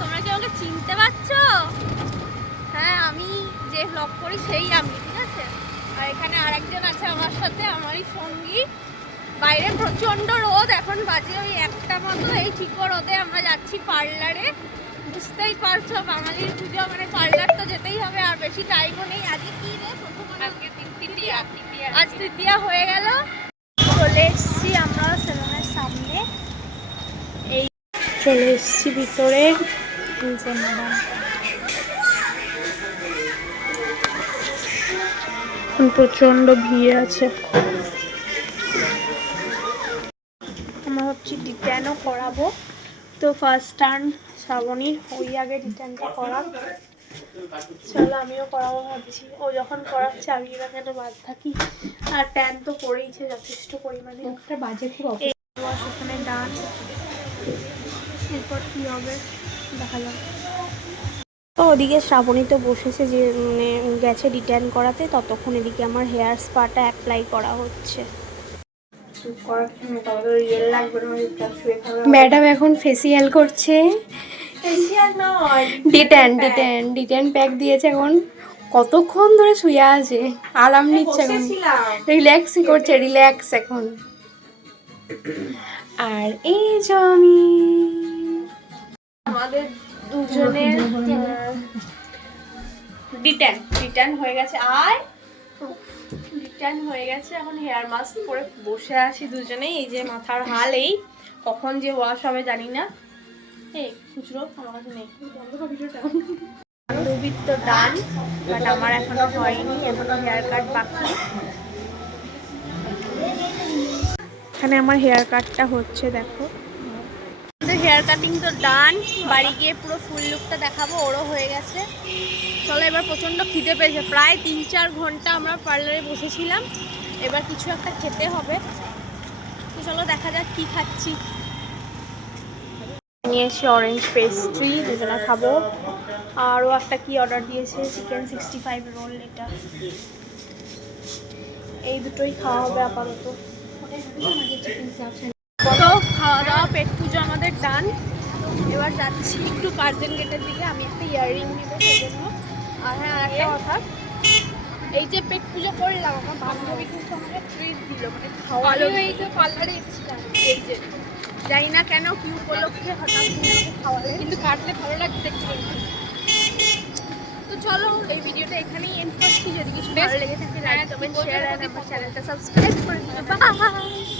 তোমরা কি আমাকে চিনতে পারছো? হ্যাঁ, আমি যে ব্লগ করি সেই আমি, ঠিক আছে? আর এখানে আরেকজন আছে আমার সাথে, আমারই সঙ্গী। বাইরে প্রচন্ড রোদ, এখন বাজে ওই 1টা মতো। এই চিকো রোদে আমরা যাচ্ছি পার্লারে। বুঝতেই পারছো, বাঙালির পুজো মানে পার্লার তো যেতেই হবে, আর বেশি টাইমও নেই। আজকে কি রে? আজ তৃতীয়া হয়ে গেল। চলে এসছি আমরা সেলুনের সামনে। এই চলে এসছি ভিতরে। প্রচন্ড ভিড় আছে। আমরা ভাবছি ডিট্যানও করাবো, তো ফার্স্ট টার্ন শ্রাবণীর, ওই আগে ডিট্যানটা করা। চলো আমিও করাবো ভাবছি। ও যখন করাচ্ছে আমি এবার কেন বাদ থাকি। আর ট্যান তো করেইছে যথেষ্ট পরিমাণে। একটা বাজে খুব ওখানে ডান। এরপর কি হবে দেখা যাবে। তো ওদিকে শ্রাবণী তো বসেছে, যে মানে গেছে ডিট্যান করাতে, ততক্ষণ এদিকে আমার হেয়ার স্পাটা অ্যাপ্লাই করা হচ্ছে। ম্যাডাম এখন ফেসিয়াল করছে। ডিট্যান প্যাক দিয়েছে। এখন কতক্ষণ ধরে শুয়ে আছে, আরাম নিচ্ছে, এখন রিল্যাক্সই করছে, রিল্যাক্স এখন। আর এই যে আমি, আমাদের দুজনের ডিট্যান হয়ে গেছে। আর ডিট্যান হয়ে গেছে, এখন হেয়ার মাস্ক পরে বসে আছি দুজনেই। এই যে মাথার হাল, এই কখন যে ওয়াশ হবে জানি না। এই খুচরো আমার কাছে নেই। বান্ধবীর তো ডান, বাট আমার এখনো হয়নি, এখনো হেয়ার কাট বাকি। এখানে আমার হেয়ার কাটটা হচ্ছে, দেখো। হেয়ার কাটিং তো ডান, বাড়ি গিয়ে পুরো ফুল লুকটা দেখাবো। ওরও হয়ে গেছে। চলো, এবার প্রচণ্ড খিদে পেয়েছে। প্রায় 3-4 ঘন্টা আমরা পার্লারে বসেছিলাম, এবার কিছু একটা খেতে হবে। তো চলো দেখা যাক কি খাচ্ছি। নিয়েছি অরেঞ্জ পেস্ট্রি, দুজনে খাবো। আরও একটা কি অর্ডার দিয়েছে, চিকেন 65 রোল। এটা এই দুটোই খাওয়া হবে আপাতত। তো খাওয়া দাওয়া, পেট পুজো আমাদের ডান। এবার যাচ্ছি একটু কার্জন গেটের দিকে, আমি একটা ইয়াররিং নেবো সেজন্য। আর হ্যাঁ, আর একটা কথা, এই যে পেট পুজো করলাম, আমার বান্ধবী কিন্তু আমাকে ট্রিট দিল, মানে খাওয়ালো। এই যে পার্লারে এসেছিলাম, এই যে জানি না কেন কি উপলক্ষে হঠাৎ খাওয়ালে, কিন্তু কাটলে ভালো লাগছে দেখতে। তো চলো, এই ভিডিওটা এখানেই এন্ড করছি। যদি কিছু ভালো লেগে থাকে লাইক কমেন্ট শেয়ার আর আমার চ্যানেলটা সাবস্ক্রাইব করে দিও। বাই।